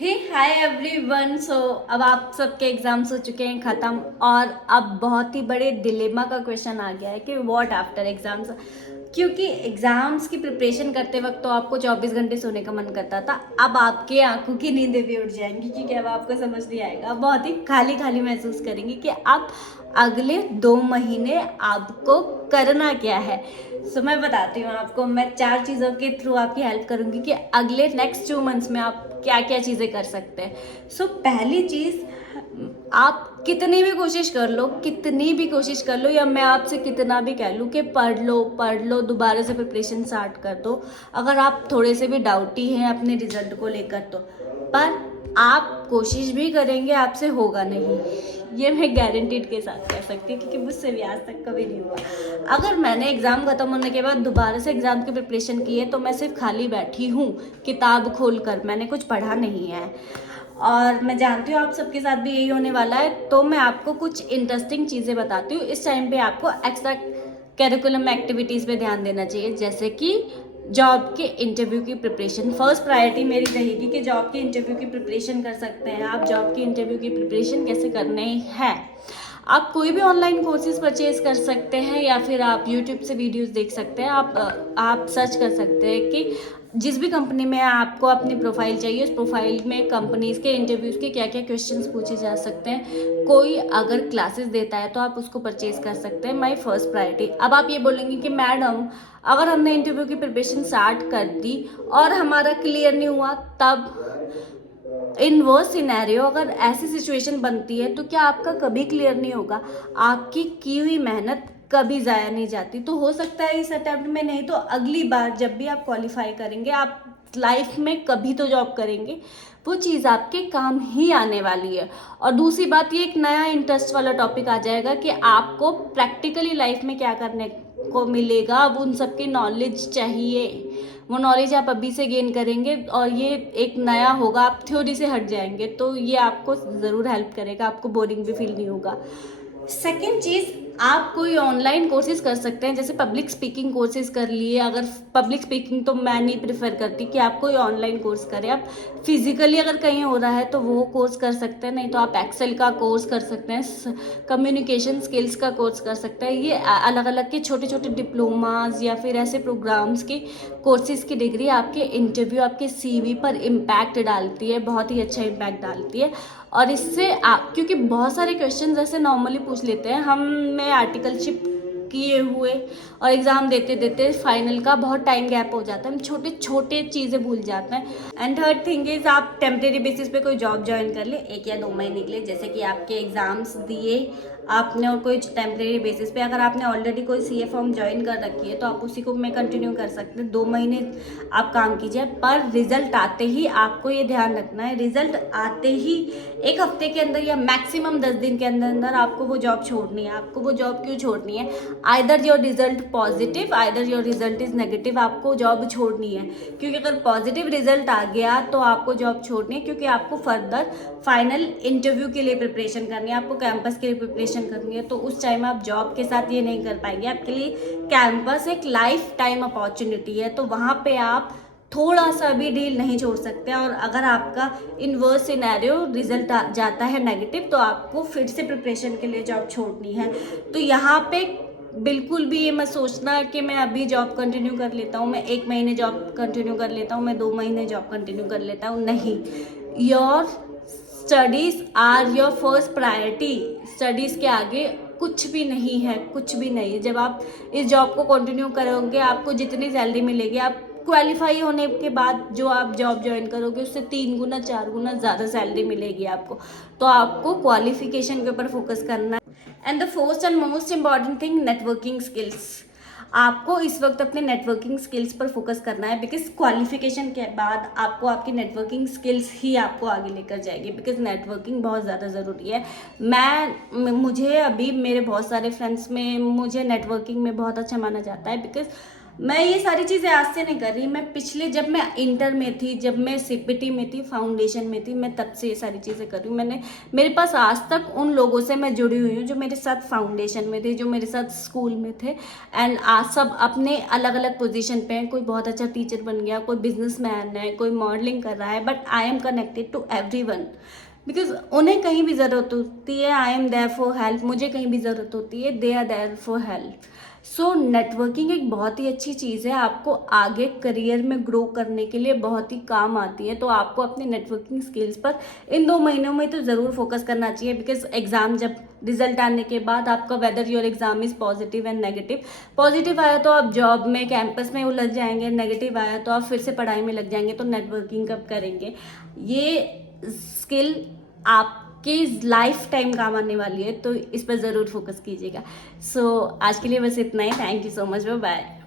हे hi everyone. सो अब आप सबके एग्जाम्स हो चुके हैं ख़त्म और अब बहुत ही बड़े डिलेमा का क्वेश्चन आ गया है कि व्हाट आफ्टर एग्जाम्स। क्योंकि एग्जाम्स की प्रिपरेशन करते वक्त तो आपको 24 घंटे सोने का मन करता था, अब आपके आंखों की नींदें भी उड़ जाएंगी क्योंकि अब आपको समझ नहीं आएगा, बहुत ही खाली खाली महसूस करेंगे कि आप अगले 2 महीने आपको करना क्या है। सो मैं बताती हूँ आपको, मैं 4 चीज़ों के थ्रू आपकी हेल्प करूँगी कि अगले नेक्स्ट 2 मंथ्स में आप क्या क्या चीज़ें कर सकते हैं। सो पहली चीज़, आप कितनी भी कोशिश कर लो, कितनी भी कोशिश कर लो, या मैं आपसे कितना भी कह लूँ कि पढ़ लो दोबारा से प्रिपरेशन स्टार्ट कर दो, अगर आप थोड़े से भी डाउटी हैं अपने रिजल्ट को लेकर तो, पर आप कोशिश भी करेंगे आपसे होगा नहीं, ये मैं गारंटीड के साथ कह सकती हूँ क्योंकि मुझसे भी आज तक कभी नहीं हुआ। अगर मैंने एग्ज़ाम ख़त्म होने के बाद दोबारा से एग्ज़ाम की प्रिपरेशन की है तो मैं सिर्फ खाली बैठी हूँ किताब खोल कर, मैंने कुछ पढ़ा नहीं है। और मैं जानती हूँ आप सबके साथ भी यही होने वाला है, तो मैं आपको कुछ इंटरेस्टिंग चीज़ें बताती हूँ। इस टाइम पे आपको एक्स्ट्रा करिकुलम एक्टिविटीज़ पे ध्यान देना चाहिए, जैसे कि जॉब के इंटरव्यू की प्रिपरेशन। फर्स्ट प्रायोरिटी मेरी रहेगी कि जॉब के इंटरव्यू की प्रिपरेशन कर सकते हैं आप। जॉब के इंटरव्यू की प्रिपरेशन कैसे करने हैं, आप कोई भी ऑनलाइन कोर्सेज परचेज कर सकते हैं या फिर आप यूट्यूब से वीडियोस देख सकते हैं। आप सर्च कर सकते हैं कि जिस भी कंपनी में आपको अपनी प्रोफाइल चाहिए, उस प्रोफाइल में कंपनीज के इंटरव्यूज़ के क्या क्या क्वेश्चंस पूछे जा सकते हैं। कोई अगर क्लासेस देता है तो आप उसको परचेज कर सकते हैं। My first priority. अब आप ये बोलेंगे कि मैडम अगर हमने इंटरव्यू की प्रिपरेशन स्टार्ट कर दी और हमारा क्लियर नहीं हुआ, तब इन वो सिनेरियो अगर ऐसी सिचुएशन बनती है तो क्या आपका कभी क्लियर नहीं होगा? आपकी की हुई मेहनत कभी ज़ाया नहीं जाती। तो हो सकता है इस अटेम्प्ट में नहीं तो अगली बार जब भी आप क्वालिफाई करेंगे, आप लाइफ में कभी तो जॉब करेंगे, वो चीज़ आपके काम ही आने वाली है। और दूसरी बात, ये एक नया इंटरेस्ट वाला टॉपिक आ जाएगा कि आपको प्रैक्टिकली लाइफ में क्या करने को मिलेगा। अब उन सब की नॉलेज चाहिए, वो नॉलेज आप अभी से गेन करेंगे और ये एक नया होगा, आप थ्योरी से हट जाएंगे, तो ये आपको ज़रूर हेल्प करेगा, आपको बोरिंग भी फील नहीं होगा। सेकेंड चीज़, आप कोई ऑनलाइन कोर्सेज कर सकते हैं, जैसे पब्लिक स्पीकिंग कोर्सेज कर लिए। अगर पब्लिक स्पीकिंग तो मैं नहीं प्रेफर करती कि आप कोई ऑनलाइन कोर्स करें, आप फिजिकली अगर कहीं हो रहा है तो वो कोर्स कर सकते हैं, नहीं तो आप एक्सेल का कोर्स कर सकते हैं, कम्युनिकेशन स्किल्स का कोर्स कर सकते हैं। ये अलग अलग के छोटे छोटे डिप्लोमाज या फिर ऐसे प्रोग्राम्स के कोर्सेज की डिग्री आपके इंटरव्यू, आपके सीवी पर इम्पैक्ट डालती है, बहुत ही अच्छा इम्पैक्ट डालती है। और इससे आप, क्योंकि बहुत सारे क्वेश्चन ऐसे नॉर्मली पूछ लेते हैं, हम में आर्टिकलशिप किए हुए और एग्ज़ाम देते देते फाइनल का बहुत टाइम गैप हो जाता है, हम छोटे छोटे चीज़ें भूल जाते हैं। एंड थर्ड थिंग इज़, आप टेम्प्रेरी बेसिस पे कोई जॉब ज्वाइन कर ले 1 या 2 महीने के लिए, जैसे कि आपके एग्ज़ाम्स दिए आपने और कोई टेम्प्रेरी बेसिस पे, अगर आपने ऑलरेडी कोई सीए फॉर्म ज्वाइन कर रखी है तो आप उसी को में कंटिन्यू कर सकते हैं। 2 महीने आप काम कीजिए, पर रिजल्ट आते ही आपको ये ध्यान रखना है, रिजल्ट आते ही 1 हफ्ते के अंदर या मैक्सिमम 10 दिन के अंदर अंदर आपको वो जॉब छोड़नी है। आपको वो जॉब क्यों छोड़नी है? Either your result positive, either your result is negative, आपको जॉब छोड़नी है। क्योंकि अगर पॉजिटिव रिजल्ट आ गया तो आपको जॉब छोड़नी है, क्योंकि आपको फर्दर फाइनल इंटरव्यू के लिए प्रिपरेशन करनी है, आपको कैंपस के लिए प्रिपरेशन करनी है, तो उस टाइम आप जॉब के साथ ये नहीं कर पाएंगे। आपके लिए कैंपस एक लाइफ टाइम अपॉर्चुनिटी है, तो वहाँ पे आप थोड़ा सा भी डील नहीं छोड़ सकते। और अगर आपका इनवर्स सिनेरियो रिजल्ट जाता है नेगेटिव, तो आपको फिर से प्रिपरेशन के लिए जॉब छोड़नी है। तो यहाँ पे बिल्कुल भी ये मत सोचना कि मैं अभी जॉब कंटिन्यू कर लेता हूँ, मैं 1 महीने जॉब कंटिन्यू कर लेता हूँ, मैं 2 महीने जॉब कंटिन्यू कर लेता हूँ। नहीं, your studies are your first priority. Studies के आगे कुछ भी नहीं है, कुछ भी नहीं। जब आप इस जॉब को कंटिन्यू करोगे, आपको जितनी सैलरी मिलेगी, आप क्वालिफाई होने के बाद जो आप जॉब ज्वाइन करोगे उससे 3 गुना 4 गुना ज़्यादा सैलरी मिलेगी आपको। तो आपको क्वालिफिकेशन के ऊपर फोकस करना है। And the first and most important thing, networking skills. आपको इस वक्त अपने नेटवर्किंग स्किल्स पर फोकस करना है, बिकॉज क्वालिफिकेशन के बाद आपको आपकी नेटवर्किंग स्किल्स ही आपको आगे लेकर जाएगी, बिकॉज नेटवर्किंग बहुत ज़्यादा ज़रूरी है। मुझे अभी मेरे बहुत सारे फ्रेंड्स में मुझे नेटवर्किंग में बहुत अच्छा माना जाता है, बिकॉज मैं ये सारी चीज़ें आज से नहीं कर रही, मैं पिछले, जब मैं इंटर में थी, जब मैं सीपीटी में थी, फाउंडेशन में थी, मैं तब से ये सारी चीज़ें कर रही हूँ। मेरे पास आज तक उन लोगों से मैं जुड़ी हुई हूँ जो मेरे साथ फाउंडेशन में थे, जो मेरे साथ स्कूल में थे, एंड आज सब अपने अलग अलग पोजीशन पे हैं। कोई बहुत अच्छा टीचर बन गया, कोई बिजनेसमैन है, कोई मॉडलिंग कर रहा है, but I am connected to everyone because उन्हें कहीं भी ज़रूरत होती है, I am there for help, मुझे कहीं भी ज़रूरत होती है, they are there for help. So networking एक बहुत ही अच्छी चीज़ है, आपको आगे करियर में ग्रो करने के लिए बहुत ही काम आती है। तो आपको अपने नेटवर्किंग स्किल्स पर इन 2 महीनों में तो ज़रूर फोकस करना चाहिए, बिकॉज एग्ज़ाम जब रिजल्ट आने के बाद आपका whether your exam is positive and negative, positive आया तो आप जॉब में कैंपस में उलझ जाएंगे, नेगेटिव आया तो आप फिर से पढ़ाई में लग जाएंगे, तो नेटवर्किंग कब करेंगे? ये स्किल आपके लाइफ टाइम काम आने वाली है, तो इस पर ज़रूर फोकस कीजिएगा। सो आज के लिए बस इतना ही। Thank you so much, bye bye.